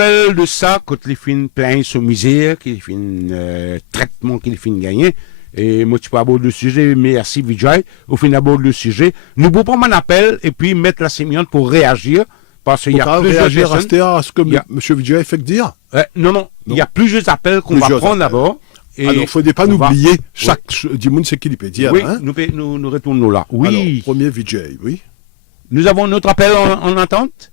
rappelle de ça quand les films plein sur misère, qu'ils films traitement qu'ils films gagner. Et moi, tu peux aborder le sujet, merci Vijay. Au fin d'aborder le sujet, nous pouvons prendre un appel et puis mettre la sémillante pour réagir. Parce qu'il y a plusieurs réagir à ce que M. Vijay fait dire. Non, il y a plusieurs appels qu'on va prendre d'abord. Alors, il ne faut pas n'oublier chaque dimanche, c'est qu'il peut dire. Oui, hein? nous retournons là. Oui. Alors, premier Vijay, oui. Nous avons notre appel en attente.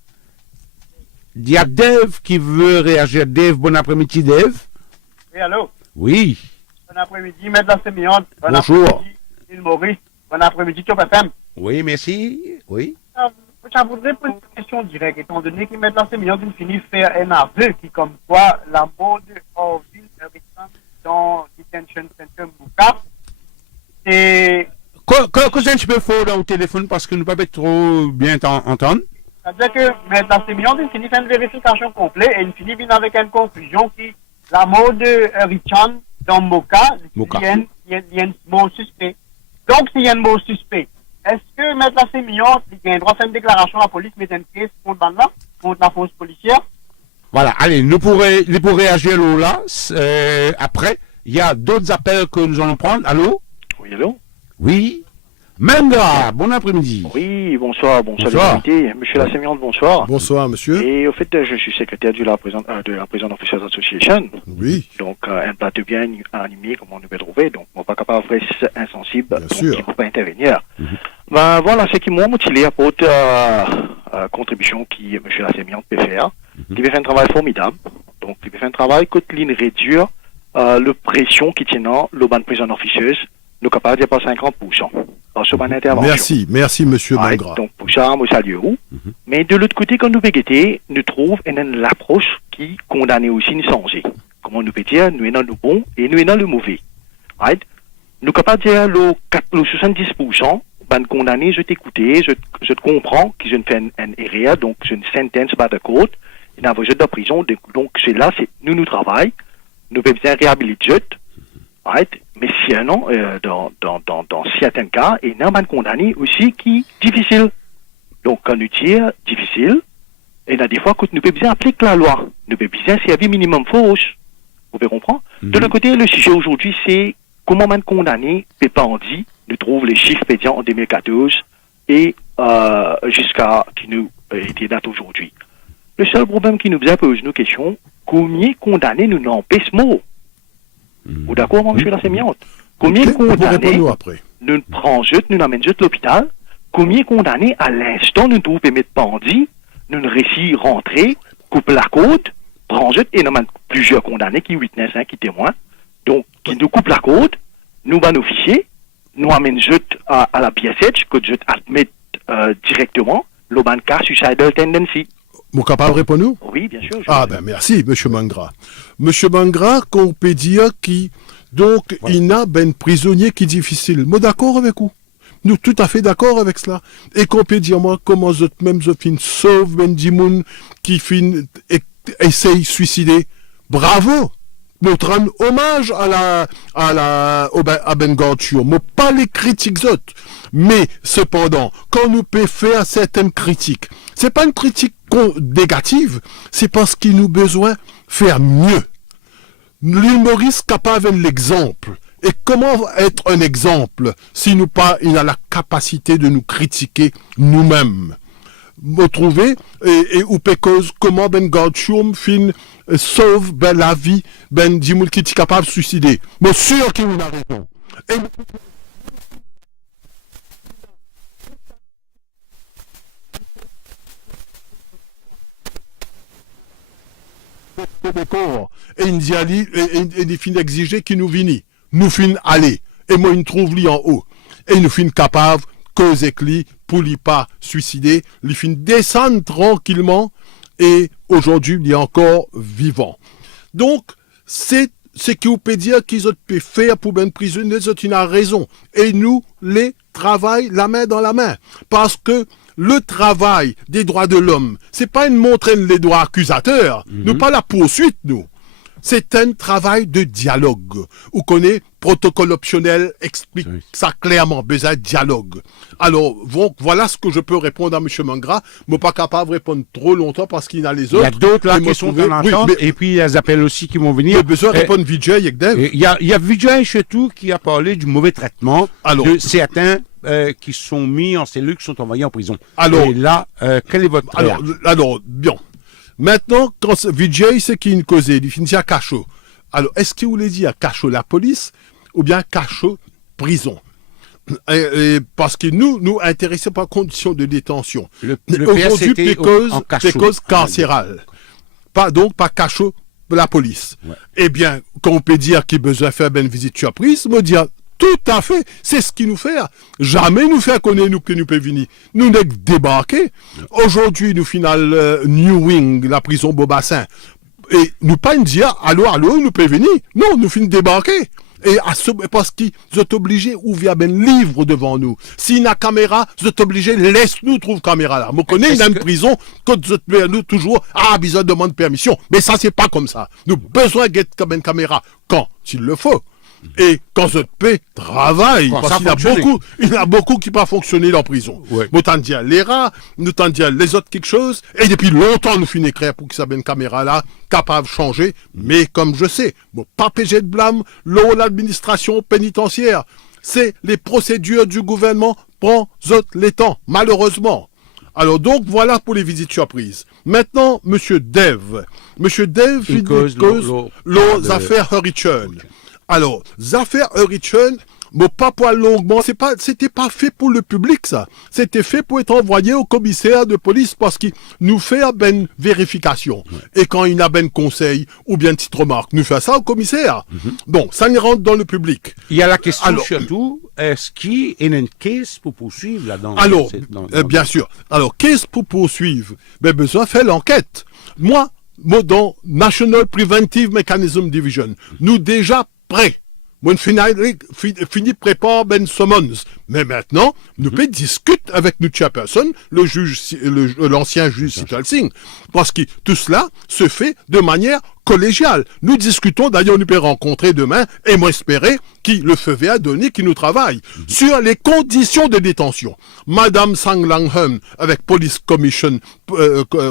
Il y a Dave qui veut réagir. Dave, bon après-midi, Dave. Oui, allô? Oui. Bon après-midi, Maître la Sémillante. Bon Bonjour. après-midi, Île Maurice. Bon après-midi, Top FM. Oui, merci. Oui. Je voudrais poser une question directe, étant donné que Maître la Sémillante finit faire un aveu qui, comme quoi, la mode Orville dans Detention Center Mouka, c'est... Cousin, tu peux faire au téléphone parce que nous ne pouvons pas trop bien entendre. C'est-à-dire que Maître la Sémillante finit faire une vérification complète et il finit bien avec une conclusion qui, la mode Richard dans Moka, il y a un mot suspect. Donc, s'il y a un mot suspect, est-ce que Maître la Sémillante il a le droit de faire une déclaration à la police, mettre une case contre Banda, contre la force policière? Voilà, allez, nous pourrons réagir là. Après, il y a d'autres appels que nous allons prendre. Allô? Oui, allô? Oui. Menga, bon après-midi. Oui, bonsoir les invités. Monsieur la Sémillante, bonsoir. Bonsoir, monsieur. Et au fait, je suis secrétaire de la Prison Officers Association. Oui. Donc, un plateau bien animé, comme on devait trouver. Donc, on n'est pas capable de rester insensible. Bien donc, sûr. il ne faut pas intervenir. Ben, voilà, ce qui m'a motivé à apporter contribution qui monsieur la Sémillante peut faire. Il peut faire un travail formidable. Donc, il peut faire un travail que l'on réduire la pression qui tient dans le ban prison officers. Nous sommes capables de pas 50%. Dans ce ban intervention. Merci, monsieur Mangra. Donc, pour ça, moi, salut. Mais de l'autre côté, quand nous péguettons, nous trouvons une approche qui condamne aussi nous changer. Comment nous peut dire, nous sommes dans le bon et nous sommes dans le mauvais. Right? Nous sommes capables de dire le 70%, ben condamné, je t'écoutais, je te comprends que je ne fais une erreur, donc je ne sentence pas de côte, et dans vos jeux de prison, donc c'est là, nous travaillons, nous pouvons bien réhabiliter, right? Mais sinon, dans certains cas, il y a un condamné aussi qui est difficile. Donc, quand nous disons difficile, il y a des fois que nous pouvons bien appliquer la loi. Nous pouvons bien servir minimum fausse. Vous pouvez comprendre? De l'autre côté, le sujet aujourd'hui, c'est comment un condamné peut pas en dire. Nous trouvons les chiffres pédiants en 2014 et jusqu'à qui nous était date aujourd'hui. Le seul problème qui nous pose nos questions, combien condamnés nous n'empêchent mot? Vous d'accord, monsieur la Sémillante? Combien condamnés nous prend juste, nous n'amène juste l'hôpital? Combien condamnés à l'instant nous trouvons mettre bandit, nous ne réussissons rentrer, coupe la côte, prend juste, et nous avons plusieurs condamnés qui witness, qui témoignent, donc qui nous coupent la côte, nous ban officier, nous amène juste à la BSH, que je admette directement, le ban cas suicidal tendency. Vous êtes capable de répondre? Oui, bien sûr. Merci, monsieur Mangra. Monsieur Mangra, qu'on peut dire qui, donc, il y a ben prisonnier qui est difficile. Moi, d'accord avec vous? Nous, tout à fait d'accord avec cela. Et qu'on peut dire, moi, comment je fin sauve ben Dimoun qui fin essaye de suicider. Bravo! Nous rendons hommage à Ben Gordchur. Mais pas les critiques autres. Mais, cependant, quand nous pouvons faire certaines critiques, c'est pas une critique négative, c'est parce qu'il nous besoin faire mieux. L'île Maurice capable de l'exemple. Et comment être un exemple si nous pas, il a la capacité de nous critiquer nous-mêmes? Vous trouvez, et ou cause comment Ben Gordchum fin sauve ben la vie Ben Dimoul qui est capable de suicider. Mais sûr qu'il a raison. Et et il dit et il fin exiger qu'il nous vini. Nous fin aller. Et moi, il trouve lui en haut. Et il nous fin capable, cause avec lui, pour lui pas suicider, il fin descendre tranquillement, et aujourd'hui, il est encore vivant. Donc, c'est ce qu'on peut dire qu'ils ont pu faire pour ben prisonniers, ils ont raison. Et nous, les travaillons la main dans la main. Parce que le travail des droits de l'homme, c'est pas une montre les droits accusateurs. Nous pas la poursuite, nous. C'est un travail de dialogue. Vous connaissez, protocole optionnel explique ça clairement, besoin de dialogue. Alors, voilà ce que je peux répondre à M. Mangra. Je ne suis pas capable de répondre trop longtemps parce qu'il y a les autres. Il y a d'autres là qui sont en attente, et puis il y a des appels aussi qui vont venir. J'ai besoin de répondre Vijay Yekdev. Il y a Vijay Chetou qui a parlé du mauvais traitement de certains qui sont mis en cellule, qui sont envoyés en prison. Alors, et là, quel est votre alors, bien. Maintenant, quand Vijay, c'est qui une cause, il finit à cachot. Alors, est-ce qu'il voulait dire cachot la police ou bien cachot prison? Parce que nous intéressons par conditions de détention. Aujourd'hui, des causes carcérales. Pas cachot la police. Ouais. Eh bien, quand on peut dire qu'il a besoin de faire une visite surprise, me dire tout à fait, c'est ce qu'il nous fait. Jamais nous fait connaître nous que nous peut venir. Nous n'avons débarqué. Aujourd'hui, nous final New Wing, la prison Beaubassin. Et nous pas nous dire, allô, nous peut venir. Non, nous finissons débarquer. Et parce qu'ils sont obligés d'ouvrir un livre devant nous. S'il y a caméra, vous êtes obligés, laisse-nous trouver caméra là. Moi, connais une prison, quand vous êtes nous toujours, besoin de demande permission. Mais ça, c'est pas comme ça. Nous avons besoin de comme une caméra quand il le faut. Et quand ce paix travaille, parce qu'il y a beaucoup qui n'ont pas fonctionné en prison. Ouais. Nous t'en dire les rats, nous t'en dire les autres quelque chose, et depuis longtemps nous finissons clair pour que ça une caméra là, capable de changer, mais comme je sais, pas péger de blâme, l'administration pénitentiaire, c'est les procédures du gouvernement prennent les temps, malheureusement. Alors donc voilà pour les visites surprises. Maintenant, Monsieur Dev finit cause les affaires Hurricane. Alors, affaires Hurricane, mais pas pour longuement, c'était pas fait pour le public, ça. C'était fait pour être envoyé au commissaire de police parce qu'il nous fait une vérification. Ouais. Et quand il a un conseil ou bien une petite remarque, nous fait ça au commissaire. Bon, ça n'y rentre dans le public. Il y a la question surtout, est-ce qu'il y a une caisse pour poursuivre là-dedans? Alors, bien sûr. Alors, caisse pour poursuivre? Ben, besoin de faire l'enquête. Moi, dans National Preventive Mechanism Division, nous déjà prêts. Moi, fini prépare Ben Summons. Mais maintenant, nous pouvons discuter avec notre chairperson, l'ancien juge Sitalsing. Parce que tout cela se fait de manière collégiale. Nous discutons, d'ailleurs, nous pouvons rencontrer demain, et moi espérer qui le feu vert donné, qui nous travaille, sur les conditions de détention. Madame Sang Lang Hun, avec Police Commission,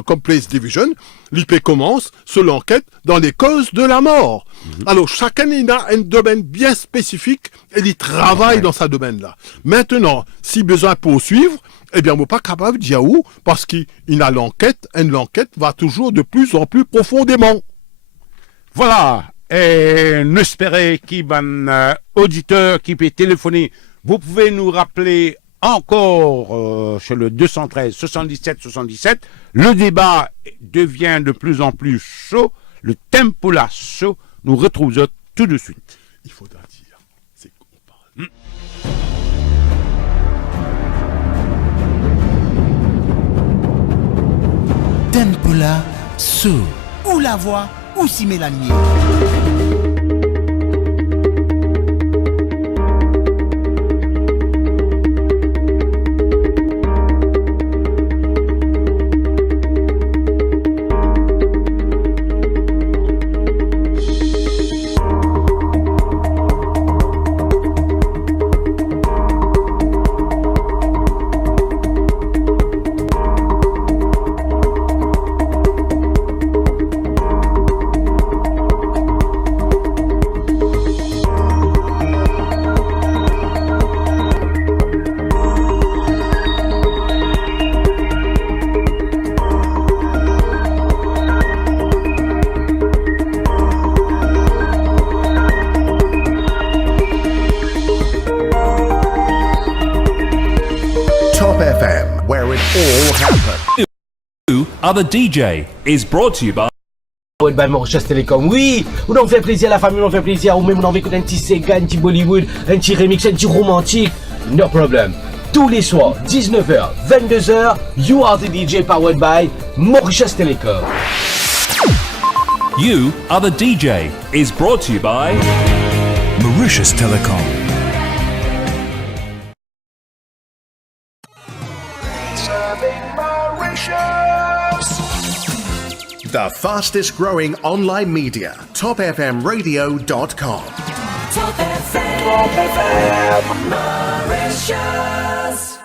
Complaints Division, l'IP commence sur l'enquête dans les causes de la mort. Alors, chacun a un domaine bien spécifique, et il travaille dans ce domaine-là. Maintenant, si besoin de poursuivre, eh bien, on n'est pas capable de dire où, parce qu'il a l'enquête, et l'enquête va toujours de plus en plus profondément. Voilà, et n'espérez qu'il y a un auditeur qui peut téléphoner. Vous pouvez nous rappeler encore sur le 213 77 77. Le débat devient de plus en plus chaud. Le tempo là chaud. Nous retrouvons tout de suite. Il faudra dire, c'est qu'on parle. Tempo là chaud. Ou la voix, ou si Mélanie. Other DJ is brought to you by Mauritius Telecom. Oui, on en fait plaisir à la famille, on en fait plaisir, ou même on en veut un petit Sega, un petit Bollywood, un petit remix, un petit romantique. No problem. Tous les soirs, 19h, 22h, You Are The DJ powered by Mauritius Telecom. You Are The DJ is brought to you by Mauritius Telecom. The fastest growing online media, topfmradio.com. Top FM Mauritius.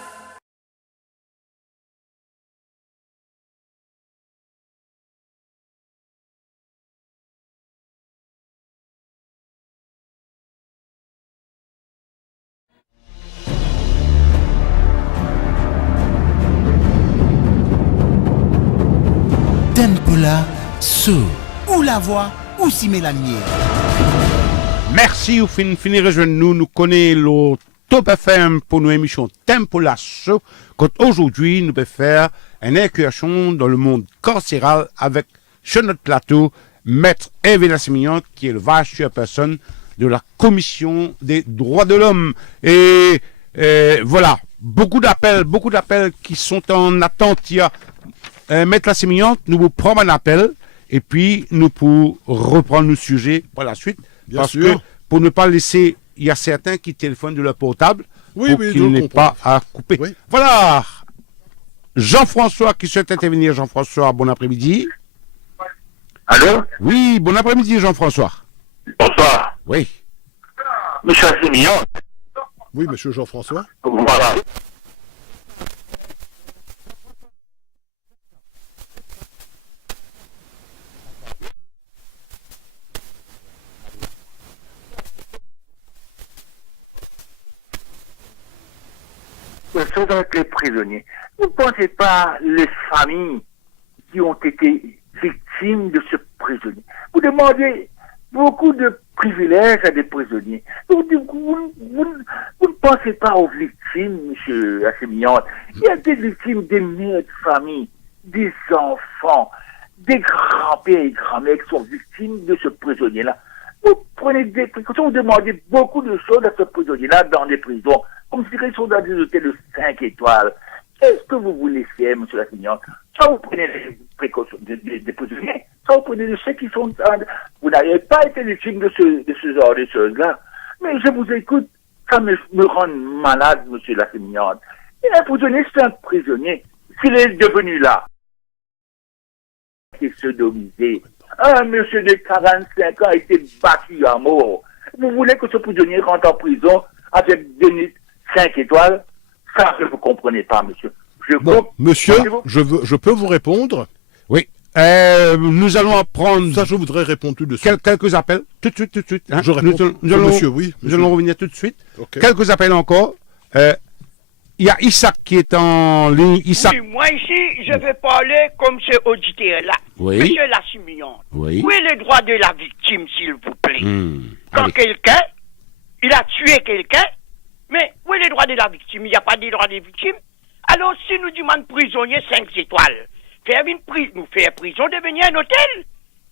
Tempula sous ou la voix ou si Mélanie. Merci ou fini rejoindre nous. Nous connaissons le Top FM pour nos émissions Tempola Show. Quand aujourd'hui, nous pouvons faire une incursion dans le monde carcéral avec, sur notre plateau, Maître Hervé Lassimillante, qui est le vice-chairperson de la Commission des droits de l'homme. Et voilà, beaucoup d'appels qui sont en attente. Il y a Maître Lassimillante, nous vous prenons un appel et puis nous pour reprendre le sujet par la suite. Bien parce sûr. que pour ne pas laisser, il y a certains qui téléphonent de leur portable pour qu'il n'ait pas à couper. Oui. Voilà. Jean-François qui souhaite intervenir. Jean-François, bon après-midi. Allô? Oui, bon après-midi Jean-François. Bonsoir. Oui. Monsieur Assimillon. Oui, monsieur Jean-François. Voilà. Ce sont les prisonniers. Vous ne pensez pas les familles qui ont été victimes de ce prisonnier. Vous demandez beaucoup de privilèges à des prisonniers. Vous ne pensez pas aux victimes, monsieur Assimillante. Il y a des victimes des mères de famille, des enfants, des grands-pères et grand-mères qui sont victimes de ce prisonnier-là. Vous prenez des précautions, vous demandez beaucoup de choses à ce prisonnier-là dans les prisons, comme si ils sont dans des hôtels de 5 étoiles. Qu'est-ce que vous voulez faire, monsieur Lassignan? Soit vous prenez les précautions des prisonniers, soit vous prenez de ceux qui sont... Vous n'avez pas été victime de ce genre de choses-là. Mais je vous écoute, ça me rend malade, monsieur Lassignan. Et un prisonnier, c'est un prisonnier. S'il est devenu là, il est sodomisé. Un monsieur de 45 ans a été battu à mort. Vous voulez que ce prisonnier rentre en prison avec des 5 étoiles? Ça, je ne vous comprenez pas, monsieur. Monsieur, je peux vous répondre? Oui. Nous allons prendre... Ça, je voudrais répondre tout de suite. Quelques appels. Tout de suite. Hein. Je réponds. Monsieur, oui. Nous allons revenir tout de suite. Okay. Quelques appels encore. Il y a Isaac qui est en ligne. Isaac. Oui, moi ici, je vais parler comme ce auditeur-là. Oui. Monsieur Lassimillon. Oui. Où est le droit de la victime, s'il vous plaît? Quand quelqu'un, il a tué quelqu'un, mais où est le droit de la victime? Il n'y a pas de droit de victime. Alors, si nous demandons prisonnier 5 étoiles, nous faire prison devenir un hôtel,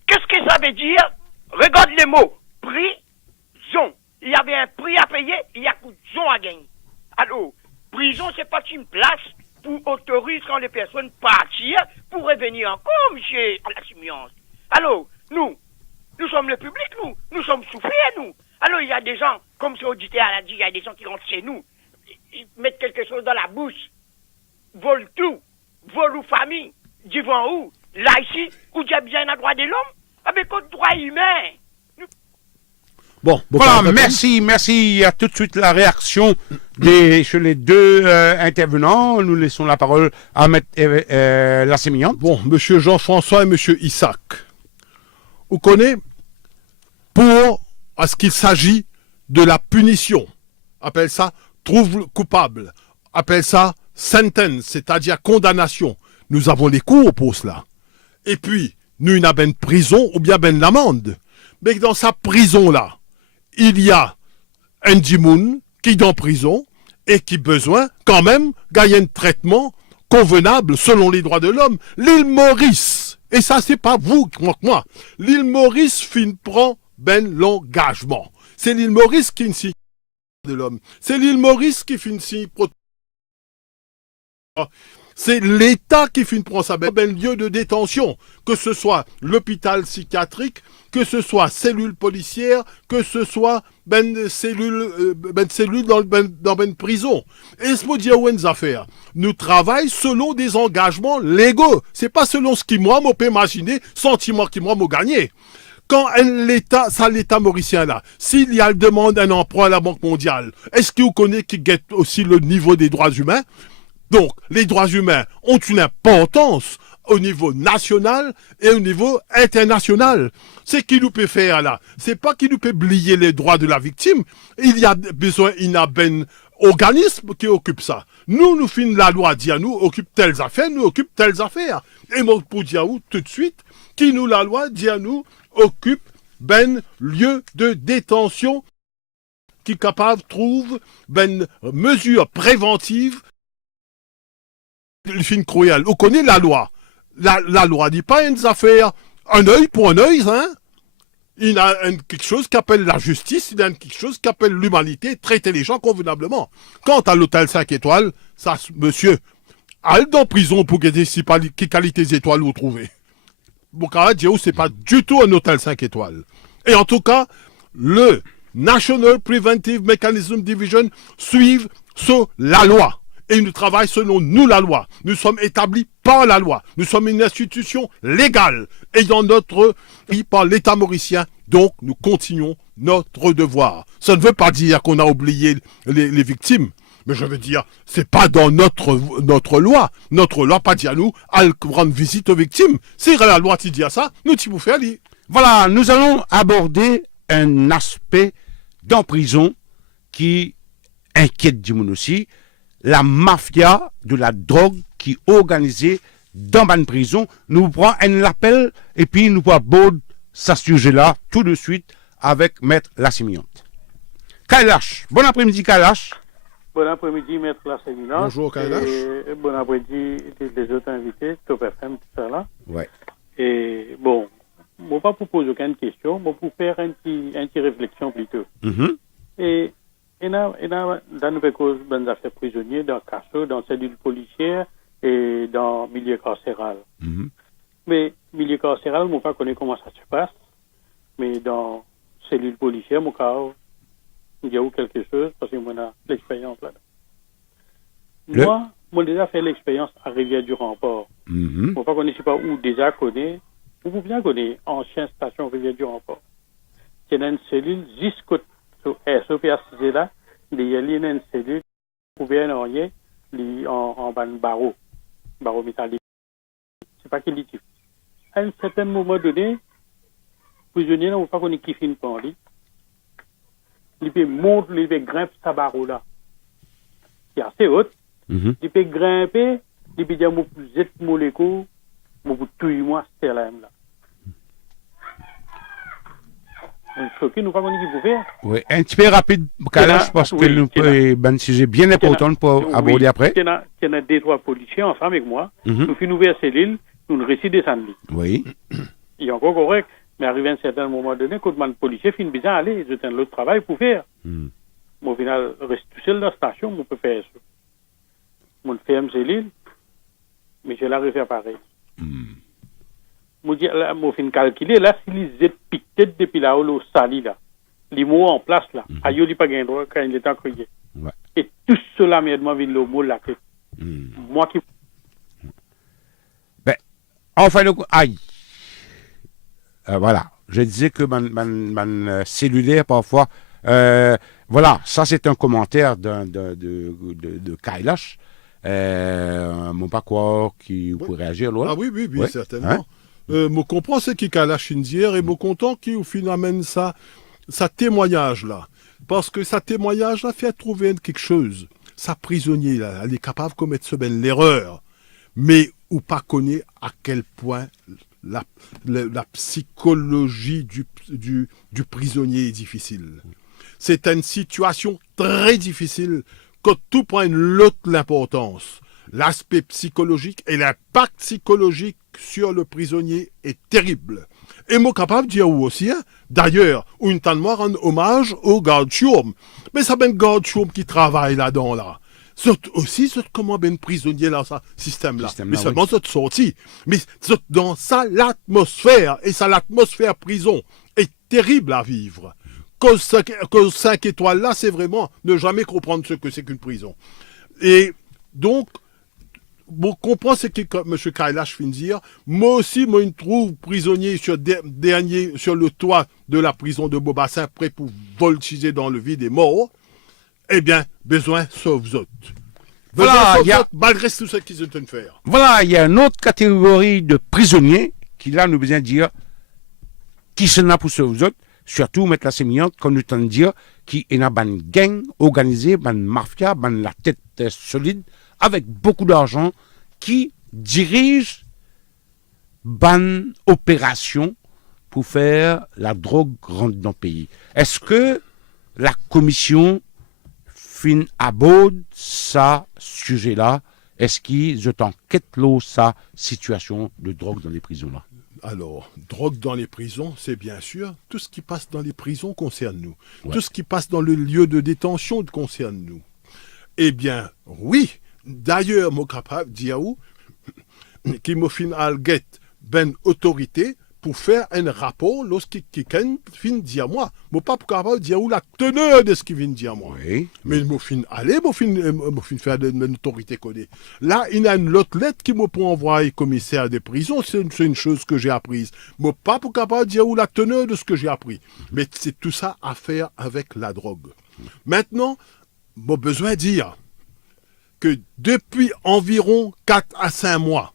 qu'est-ce que ça veut dire? Regarde les mots. Prison. Il y avait un prix à payer, il y a coup de à gagner. Alors, prison, c'est pas une place pour autoriser quand les personnes partirent pour revenir encore, monsieur Lassimillon. Alors, nous sommes le public, nous sommes souffrés, nous. Alors, il y a des gens, comme ce auditeur l'a dit, il y a des gens qui rentrent chez nous, ils mettent quelque chose dans la bouche, volent tout, volent aux familles, du vent où? Là, ici, où il y a bien un droit de l'homme, avec un droit humain. Bon, voilà, merci. Il y a tout de suite la réaction chez les deux intervenants. Nous laissons la parole à Maître Lassimillante. Bon, monsieur Jean-François et monsieur Isaac, vous connaissez, à ce qu'il s'agit de la punition, appelle ça trouve coupable, appelle ça sentence, c'est-à-dire condamnation. Nous avons les cours pour cela. Et puis, nous avons ben prison ou bien ben l'amende. Mais dans sa prison-là, il y a un Dimoun qui est en prison et qui besoin quand même gagner un traitement convenable selon les droits de l'homme. L'île Maurice, et ça c'est pas vous, moi, l'île Maurice prend ben l'engagement. C'est l'île Maurice qui signe de l'homme. C'est l'île Maurice qui signe C'est l'État qui finit prendre ça. Ben, lieu de détention, que ce soit l'hôpital psychiatrique, que ce soit cellule policière, que ce soit cellule dans une prison. Et ce mot dit une affaire. Nous travaillons selon des engagements légaux. C'est pas selon ce qui moi peut imaginer, sentiment qui moi m'a gagné. Quand l'État mauricien là, s'il y a demande un emprunt à la Banque mondiale, est-ce que vous connaissez qui guette aussi le niveau des droits humains? Donc, les droits humains ont une importance au niveau national et au niveau international. C'est qui nous peut faire là. C'est pas qui nous peut oublier les droits de la victime. Il y a besoin, il y a un organisme qui occupe ça. Nous finissons la loi, dit à nous, occupe telles affaires, nous occupe telles affaires. Et moi, pour dire à vous, tout de suite, qui nous la loi, dit à nous, occupe lieu de détention qui capable trouve mesure préventive. Le film cruel. On connaît la loi. La loi dit pas une affaire, un œil pour un œil, hein. Il y a quelque chose qui appelle la justice, il y a quelque chose qui appelle l'humanité, traiter les gens convenablement. Quant à l'hôtel 5 étoiles, ça, monsieur, allez dans prison pour que si pas quelle qualité d'étoiles vous trouvez. Bon, car c'est pas du tout un hôtel 5 étoiles. Et en tout cas, le National Preventive Mechanism Division suit sur la loi. Et nous travaillons selon nous la loi. Nous sommes établis par la loi. Nous sommes une institution légale ayant notre vie par l'État mauricien. Donc, nous continuons notre devoir. Ça ne veut pas dire qu'on a oublié les victimes. Mais je veux dire, c'est pas dans notre loi. Notre loi pas dit à nous, à rendre visite aux victimes. C'est la loi qui dit à ça, nous t'y vous faire lire. Voilà, nous allons aborder un aspect dans prison qui inquiète du monde aussi. La mafia de la drogue qui est organisée dans une prison. Nous prenons un appel et puis nous pourrons aborder ce sujet-là tout de suite avec Maître Lassémillante. Kailash, bon après-midi Kailash. Bon après-midi Maître Lassémillante. Bonjour Kailash. Bon après-midi les autres invités, Top FM, tout ça là. Ouais. Et bon, je ne vais pas vous poser aucune question, mais pour faire une petite réflexion plutôt. Et dans nos causes, dans les affaires prisonniers, dans CASO, dans cellules policières et dans le milieu carcéral. Mais milieu carcéral, je ne sais pas comment ça se passe, mais dans cellules policières, il y a eu quelque chose, parce que moi, j'ai l'expérience là-dedans. Moi, j'ai déjà fait l'expérience à Rivière-du-Remport. Je ne sais pas où déjà connaît, ou vous bien connaissez, ancienne station Rivière-du-Remport. Il y a une cellule jusqu'au SOPAC là, il y a une cellule qui pouvait envoyer en barreau métallique. C'est pas qu'il dit. À un certain moment donné, prisonnier, on ne pas qu'on qui finit par lui. Il peut monter, il peut grimper sa barreau là. C'est assez haut. Il peut grimper, il peut dire, moi, vous êtes molécule, moi, vous tuez moi, c'est là. Choqué, nous pas qu'on y faire. Oui, un petit peu rapide, Kailash, parce que nous avons un sujet bien important pour aborder après. Il y a des trois policiers ensemble avec moi. Nous finissons vers cellule, nous réussissons descendre. Oui. Il est encore correct, mais arrivé à un certain moment donné, quand le policier finit bien aller, j'ai un autre travail pour faire. Au final, reste tout seul dans la station, on peut faire ça. On fait une cellule, mais je l'arrive à pareil. Moi, fin calculer, là, si les êtes piqués depuis là, au sali, là, les mots en place, là, aïe, il pas gain droit quand il est en crié. Et tout cela, mais moi, le mot là, que moi qui. Ben, enfin, aïe. Voilà. Je disais que man cellulaire, parfois, voilà, ça, c'est un commentaire de Kailash. Mon pas quoi qui pourrait réagir, là. Ah oui, certainement. Hein? Je comprends ce qui Kailash Indière et je suis content qu'il au final amène ça témoignage là. Parce que ça témoignage là fait trouver quelque chose. Ça prisonnier là, elle est capable de commettre l'erreur. Mais ou pas connaît à quel point la psychologie du prisonnier est difficile. C'est une situation très difficile quand tout prend l'importance. L'aspect psychologique et l'impact psychologique sur le prisonnier est terrible. Et moi capable de dire aussi, hein, d'ailleurs, une temps de moi rend hommage au garde-choum. Mais ça ben garde-choum qui travaille là-dedans là. aussi, comment ben prisonnier dans ce système-là. Mais seulement cette sortie. Mais dans ça, l'atmosphère, et ça, l'atmosphère prison, est terrible à vivre. Que 5 étoiles là, c'est vraiment ne jamais comprendre ce que c'est qu'une prison. Et donc, on comprend ce que M. Kailash vient de dire. Moi aussi, moi, je me trouve prisonnier sur le toit de la prison de Beaubassin, prêt pour voltiger dans le vide et mort. Eh bien, besoin sauve autres. Voilà, malgré tout ce qu'ils ont de faire. Voilà, il y a une autre catégorie de prisonniers qui, là, nous besoin de dire qui se n'a pour sauver autres, surtout mettre la sémillante, comme nous t'en dire, qui est une gang organisée, une mafia, la tête solide, avec beaucoup d'argent, qui dirige une opération pour faire la drogue rentrer dans le pays. Est-ce que la commission fin aborde ça sujet-là? Est-ce qu'ils ont enquête sa situation de drogue dans les prisons là? Alors, drogue dans les prisons, c'est bien sûr, tout ce qui passe dans les prisons concerne nous. Ouais. Tout ce qui passe dans le lieu de détention concerne nous. Eh bien, oui. D'ailleurs, mon capable dit qui me fin alget ben autorité pour faire un rapport lorsqu'il fin dire moi. Mon pas capable dire la teneur de ce qu'il vient dire moi. Oui. Mais mon fin aller, mon fin faire une autorité connue. Là, il y a une autre lettre qui me peut envoyer commissaire des prisons, c'est une chose que j'ai apprise. Mon pas capable dire la teneur de ce que j'ai appris. Mais c'est tout ça à faire avec la drogue. Maintenant, mon besoin de dire que depuis environ 4 à 5 mois,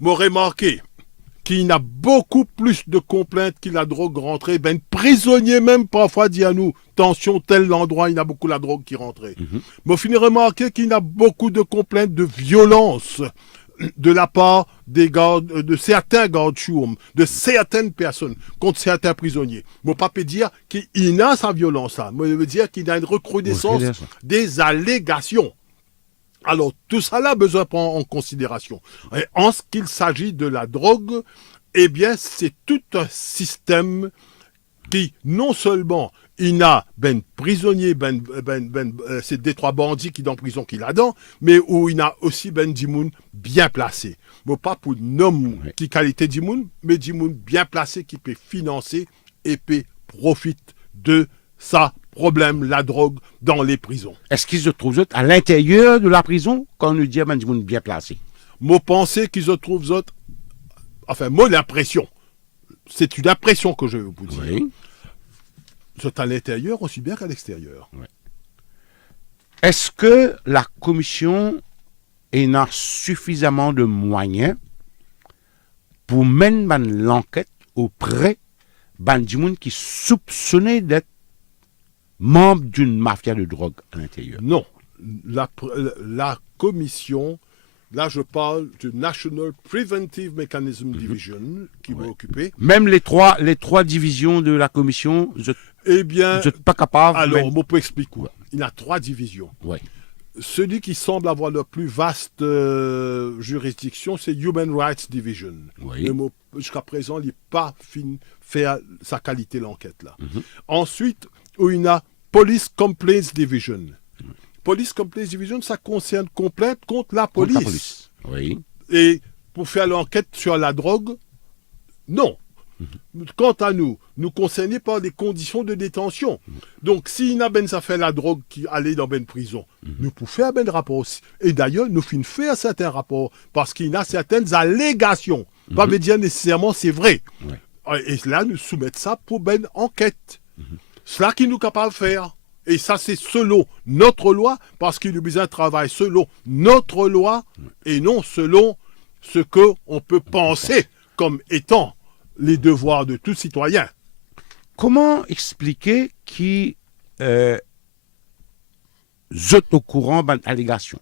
m'aurait remarqué qu'il y a beaucoup plus de complaintes que la drogue rentrée. Ben, prisonnier même parfois dit à nous, tension, tel endroit, il y a beaucoup la drogue qui rentrait. Mais fini remarquer qu'il y a beaucoup de complaintes de violence de la part des gardes, de certains gardes choum, de certaines personnes contre certains prisonniers. Mon papa peut dire qu'il y a sa violence là. Moi, je veux dire qu'il y a une recrudescence des allégations. Alors, tout ça là, besoin de prendre en considération. Et en ce qu'il s'agit de la drogue, eh bien, c'est tout un système qui, non seulement, il a ben prisonnier, c'est des 3 bandits qui dans prison qui là-dedans, mais où il a aussi ben Dimoun bien placé. Mais pas pour nom qui qualité Dimoun, mais Dimoun bien placé qui peut financer et peut profite de ça. Problème, la drogue dans les prisons. Est-ce qu'ils se trouvent à l'intérieur de la prison quand on nous dit ben, bien placé? Moi, pensez qu'ils se trouvent enfin, moi, l'impression. C'est une impression que je veux vous dire. Oui. C'est à l'intérieur aussi bien qu'à l'extérieur. Oui. Est-ce que la commission a suffisamment de moyens pour mener l'enquête auprès du monde qui soupçonnait d'être membre d'une mafia de drogue à l'intérieur? Non. La commission, là je parle du National Preventive Mechanism Division qui va occuper. Même les trois divisions de la commission, vous n'êtes pas capable. Alors, on peut expliquer. Il y a 3 divisions. Ouais. Celui qui semble avoir la plus vaste juridiction, c'est Human Rights Division. Oui. Jusqu'à présent, il n'est pas fait sa qualité l'enquête là. Ensuite, où il y a Police Complaints Division. Police Complaints Division, ça concerne complainte contre la police. Contre la police. Oui. Et pour faire l'enquête sur la drogue, non. Quant à nous concernés par des conditions de détention. Donc, s'il y a ben ça fait la drogue qui allait dans ben prison, nous pouvons faire ben rapport aussi. Et d'ailleurs, nous finissons faire certains rapports parce qu'il y a certaines allégations. Pas veut dire nécessairement c'est vrai. Et là, nous soumettons ça pour ben enquête. Cela qui nous capable de faire. Et ça, c'est selon notre loi, parce qu'il nous besoin de travail selon notre loi et non selon ce qu'on peut penser comme étant les devoirs de tout citoyen. Comment expliquer qui zot au courant d'une allégation?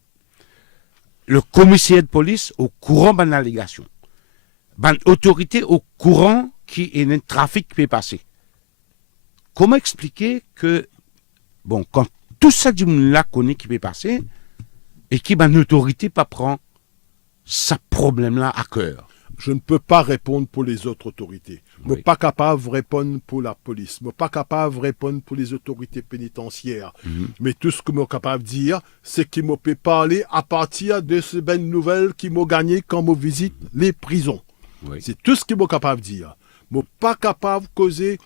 Le commissaire de police au courant d'une allégation. Une autorité au courant qui est un trafic qui peut passer. Comment expliquer que, bon, quand tout ça du monde là connaît qui peut passer, et qui une autorité pas prend ce problème-là à cœur? je ne peux pas répondre pour les autres autorités. Je ne suis pas capable de répondre pour la police. Je ne suis pas capable de répondre pour les autorités pénitentiaires. Mais tout ce que je suis capable de dire, c'est qu'il me peut parler à partir de ces bonnes nouvelles qui m'ont gagné quand je visite les prisons. C'est tout ce que je suis capable de dire. Je ne suis pas capable de causer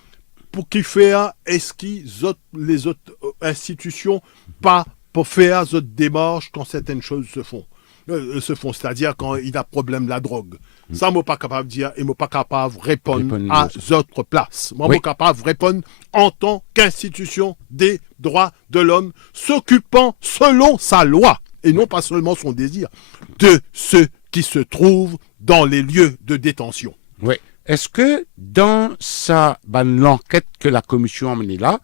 pour qui faire est-ce que les autres institutions pas pour faire des démarches quand certaines choses se font. C'est-à-dire quand il y a problème de la drogue. Ça, je ne suis pas capable de dire et je ne suis pas capable de répondre à d'autres places. Moi, je suis capable de répondre en tant qu'institution des droits de l'homme, s'occupant selon sa loi, et non pas seulement son désir, de ceux qui se trouvent dans les lieux de détention. Oui. Est-ce que dans l'enquête que la commission a menée là,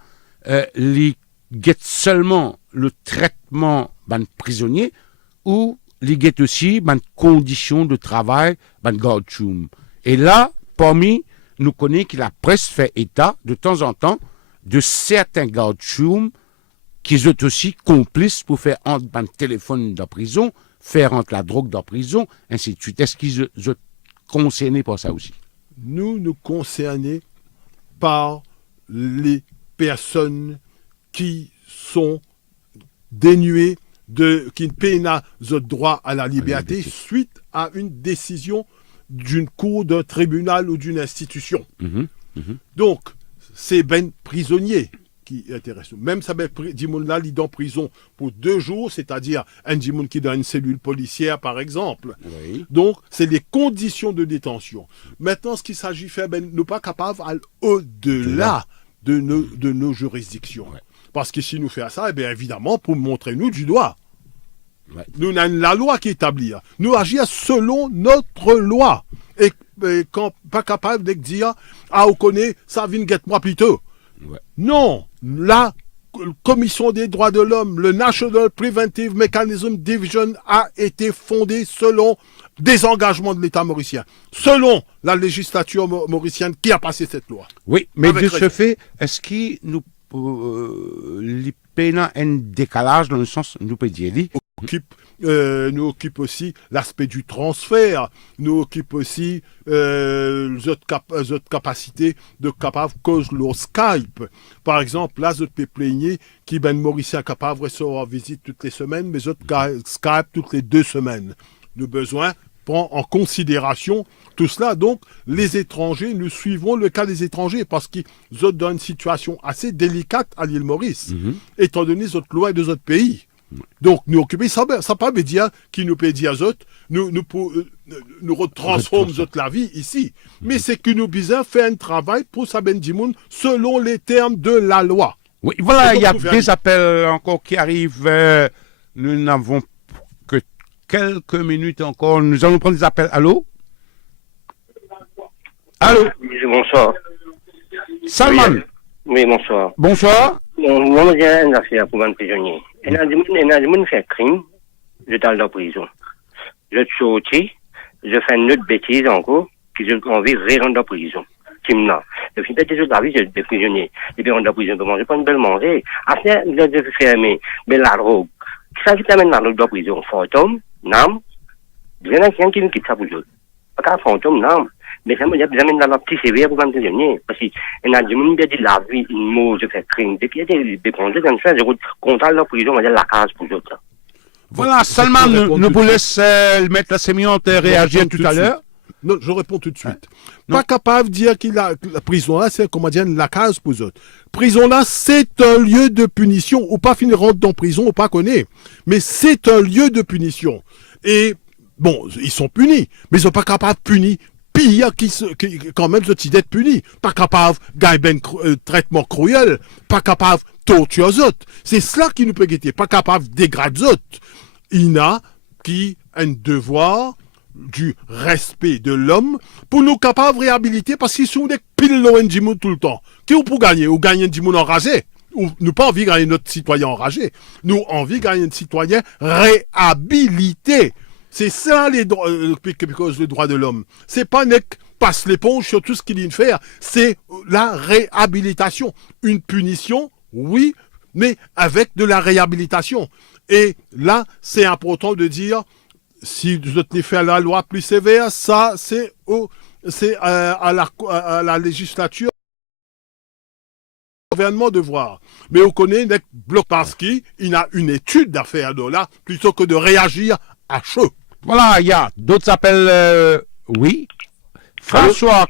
il guette seulement le traitement des prisonniers ou il guette aussi les conditions de travail des gardes-choum? Et là, parmi nous connaissons que la presse fait état de temps en temps de certains gardes-choum qui sont aussi complices pour faire entrer le téléphone dans la prison, faire entrer la drogue dans la prison, ainsi de suite. Est-ce qu'ils sont concernés par ça aussi? Nous concernés par les personnes qui sont dénuées qui peinent le droit à la liberté suite à une décision d'une cour, d'un tribunal ou d'une institution. Donc, c'est ben prisonniers qui intéressent. Même ça, ben, là, il est en prison pour 2 jours, c'est-à-dire un Dimoun qui est dans une cellule policière, par exemple. Donc, c'est les conditions de détention. Maintenant, ce qu'il s'agit de faire, ben, nous pas capables d'aller au-delà de nos juridictions. Parce que si nous faisons ça, eh bien, évidemment, pour montrer nous du doigt. Nous avons la loi qui établit. Nous agissons selon notre loi. Et quand pas capable de dire, on connaît, ça vient guette moi plutôt. Non, la Commission des droits de l'homme, le National Preventive Mechanism Division a été fondé selon des engagements de l'État mauricien, selon la législature mauricienne qui a passé cette loi. Oui, mais de ce fait, est-ce qu'il nous les peines un décalage dans le sens nous peut dire nous occupe aussi l'aspect du transfert, nous occupe aussi notre capacité de capable cause le Skype. Par exemple, là, je peux plaigner qui ben Mauricien capable de recevoir visite toutes les semaines, mais autres Skype toutes les 2 semaines. Nous besoin prendre en considération tout cela. Donc, les étrangers, nous suivons le cas des étrangers parce qu'ils sont dans une situation assez délicate à l'île Maurice, étant donné les autres lois de notre pays. Donc, nous occuper, ça pas veut dire qui nous peut dire autres, nous retransformons la vie ici. Mais c'est que nous besoin faire un travail pour Saben Dimoun selon les termes de la loi. Oui, voilà, il y a des appels encore qui arrivent. Nous n'avons que quelques minutes encore. Nous allons prendre des appels. Allô? Allô? Bonsoir. Salman. Oui, bonsoir. Bonsoir. Moi, j'ai une affaire pour un prisonnier. Il y a des gens qui font crime, je suis dans la prison. Je suis sorti, je fais une autre bêtise encore, qui j'ai envie de rentrer dans la prison. Je fais des autres avis, je suis prisonnier. Et puis, on a prison, je pas une belle manger. Après, je fais fermer, mais la drogue. Ça qui t'amène la drogue dans la prison, fantôme, nam, il y en a qui me quitte ça pour eux. Pas qu'un fantôme, nam. Mais ça me dit, j'amène dans la petite sévère pour un prisonnier. Parce qu'il y a des gens qui disent la vie, une mot, je fais crime. Depuis qu'il y a des dépendants, je compte la prison, on va dire la case pour eux. Voilà, Salman, nous vous laissons mettre la sémillante réagir tout à l'heure. Non, je réponds tout de suite. Pas capable de dire que la prison là, c'est comment dire la case pour eux. Prison là, c'est un lieu de punition. Ou pas finir rentrer dans prison, ou pas connaître. Mais c'est un lieu de punition. Et bon, ils sont punis, mais ils sont pas capables de punir. Pire quand même ce d'être puni, pas capable de gagner un traitement cruel, pas capable de torturer les autres. C'est cela qui nous peut guetter, pas capable de dégrader les autres. Il y a qui a un devoir du respect de l'homme pour nous capables de réhabiliter parce qu'ils sont des piles de tout le temps. Qui ou pour gagner? Ou gagner un dimoun enragé? Ou nous pas envie de gagner notre citoyen enragé. Nous envie de gagner un citoyen réhabilité. C'est ça les droits de l'homme. C'est pas nec passe l'éponge sur tout ce qu'il vient de faire. C'est la réhabilitation. Une punition, oui, mais avec de la réhabilitation. Et là, c'est important de dire, si vous tenez faire la loi plus sévère, ça, c'est à la législature, au gouvernement de voir. Mais on connaît Nek Blokowski, il a une étude à faire de là, plutôt que de réagir à chaud. Voilà, il y a d'autres appels, oui. François,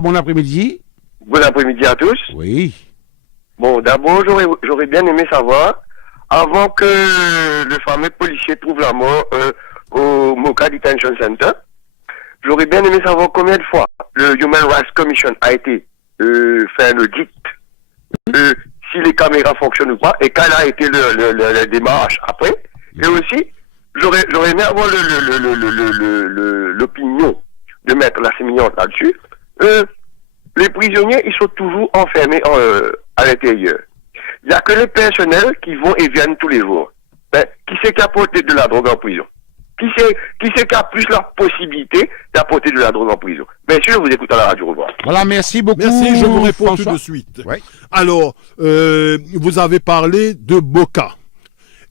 bon après-midi. Bon après-midi à tous. Oui. Bon, d'abord, j'aurais bien aimé savoir, avant que le fameux policier trouve la mort au Moka Detention Center, j'aurais bien aimé savoir combien de fois le Human Rights Commission a été fait un audit, si les caméras fonctionnent ou pas, et quelle a été la démarche après. Et aussi, j'aurais aimé avoir l'opinion de Maître Lassimignon là-dessus. Les prisonniers, ils sont toujours enfermés à l'intérieur. Il n'y a que les personnels qui vont et viennent tous les jours. Ben, qui c'est qui a apporté de la drogue en prison? Qui c'est qui a plus la possibilité d'apporter de la drogue en prison? Bien sûr, je vous écoute à la radio. Revoir. Voilà, merci beaucoup. Merci, je vous réponds François. tout de suite. Ouais. Alors, vous avez parlé de Moka.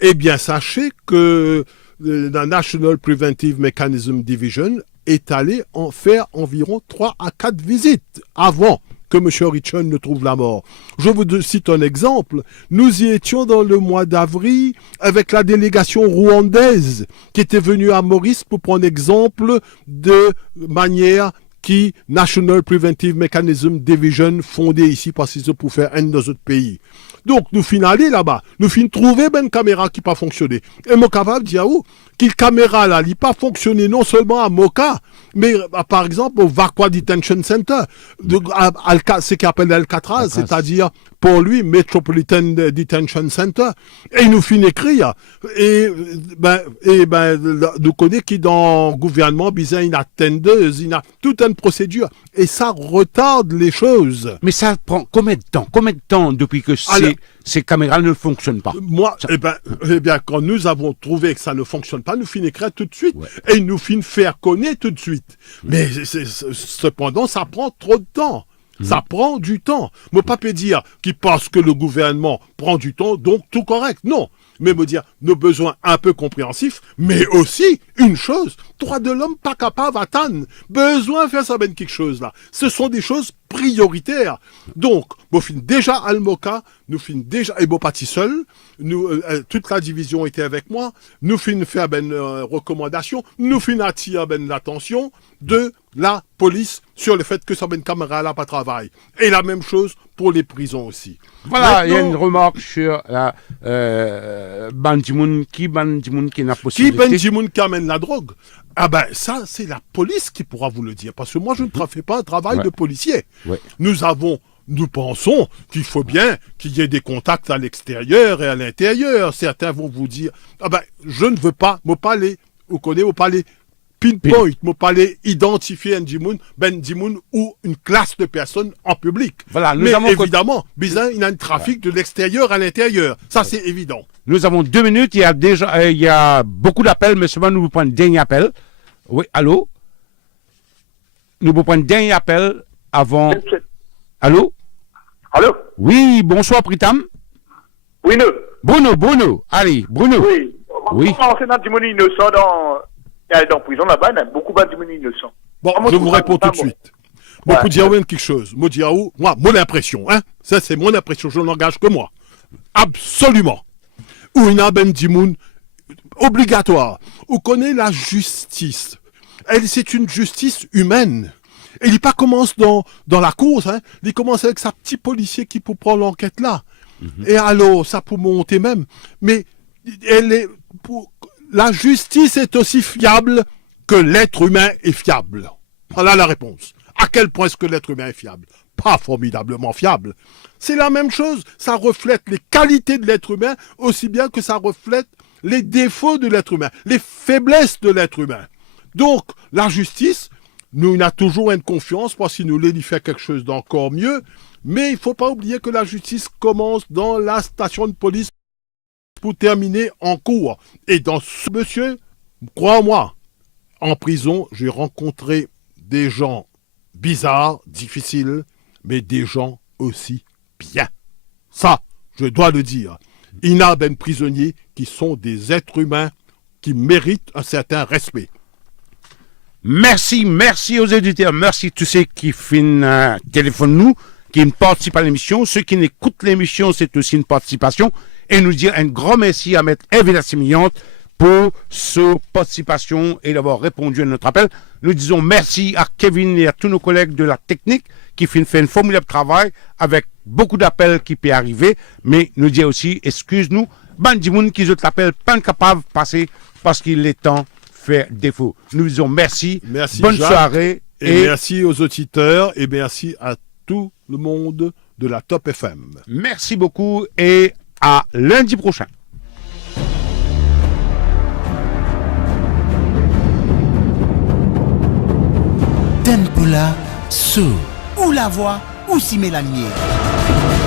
Eh bien, sachez que la National Preventive Mechanism Division est allé en faire environ 3 à 4 visites avant que M. Richon ne trouve la mort. Je vous cite un exemple. Nous y étions dans le mois d'avril avec la délégation rwandaise qui était venue à Maurice pour prendre exemple de manière qui National Preventive Mechanism Division fondée ici parce qu'ils ont pour faire un de nos autres pays. Donc, nous finissons aller là-bas. Nous finissons trouver une caméra qui n'a pas fonctionné. Et moi, capable de dire qu'une caméra là, n'a pas fonctionné non seulement à Moka, mais par exemple au Vakwa Detention Center, ce qu'on appelle Alcatraz, c'est-à-dire pour lui Metropolitan Detention Center. Et nous finissons écrire. Et nous connaissons qui dans le gouvernement, il y a tendeuse, il y a toute une procédure. Et ça retarde les choses. Mais ça prend combien de temps depuis que ces caméras ne fonctionnent pas? Moi, quand nous avons trouvé que ça ne fonctionne pas, nous finissons écrire tout de suite. Ouais. Et nous finissons faire connaître tout de suite. Mais cependant, ça prend trop de temps. Ça prend du temps. Ne pas dire qu'il pense que le gouvernement prend du temps, donc tout correct. Non. Mais me dire nos besoins un peu compréhensifs, mais aussi une chose, droit de l'homme pas capable d'atteindre. Besoin de faire ça quelque chose là. Ce sont des choses prioritaires. Donc, nous finissons déjà à Moka, nous finissons déjà, et Bopati seul, toute la division était avec moi, nous finissons faire recommandation, nous finissons attirer l'attention de la police sur le fait que ça caméra là pas travail. Et la même chose pour les prisons aussi. Voilà, il y a une remarque sur la Bandimoun qui n'a possibilité. Qui Bandimoun qui amène la drogue? Ah ben ça, c'est la police qui pourra vous le dire, parce que moi je ne fais pas un travail de policier. Ouais. Nous pensons qu'il faut bien qu'il y ait des contacts à l'extérieur et à l'intérieur. Certains vont vous dire, ah ben je ne veux pas, vous connaissez, pinpoint, ne pas les identifier Ben Dimoun ou une classe de personnes en public. Voilà, mais évidemment, il y a un trafic de l'extérieur à l'intérieur. Ça, c'est évident. Nous avons 2 minutes. Il y a beaucoup d'appels, mais seulement nous vous prenons un dernier appel. Oui, allô? Nous vous prenons un dernier appel avant. Allô? Allô? Oui, bonsoir, Pritam. Oui, nous. Bruno. Allez, Bruno. Oui. C'est dans Dimoun innocent dans prison là-bas, il y a beaucoup de gens innocents. Bon, je vous réponds tout de suite. Moi, pour dire quelque chose, moi, mon impression, ça c'est mon impression, je n'engage que moi. Absolument. Ou une Dimoun obligatoire. Ou connaît la justice. C'est une justice humaine. Et il pas commence dans la course, il commence avec sa petit policier qui peut prendre l'enquête là. Et alors, ça peut monter même. Mais la justice est aussi fiable que l'être humain est fiable. Voilà la réponse. À quel point est-ce que l'être humain est fiable? Pas formidablement fiable. C'est la même chose. Ça reflète les qualités de l'être humain aussi bien que ça reflète les défauts de l'être humain, les faiblesses de l'être humain. Donc, la justice, nous avons toujours une confiance parce qu'il nous l'est fait quelque chose d'encore mieux. Mais il ne faut pas oublier que la justice commence dans la station de police pour terminer en cours. Et dans ce monsieur, crois-moi, en prison, j'ai rencontré des gens bizarres, difficiles, mais des gens aussi bien. Ça, je dois le dire. Il y a des prisonniers qui sont des êtres humains qui méritent un certain respect. Merci aux éditeurs, merci à tous ceux qui téléphonent nous, qui participent à l'émission. Ceux qui n'écoutent l'émission, c'est aussi une participation. Et nous dire un grand merci à Maître Hervé Lassimillante pour sa participation et d'avoir répondu à notre appel. Nous disons merci à Kevin et à tous nos collègues de la technique qui fait un formidable travail avec beaucoup d'appels qui peuvent arriver. Mais nous disons aussi, excuse-nous, Bandimoun qui je t'appelle pas capable de passer parce qu'il est temps faire défaut. Nous disons merci bonne Jacques, soirée. Et merci aux auditeurs et merci à tout le monde de la Top FM. Merci beaucoup et à lundi prochain. Tempula, sous, ou la voix, ou si la lumière.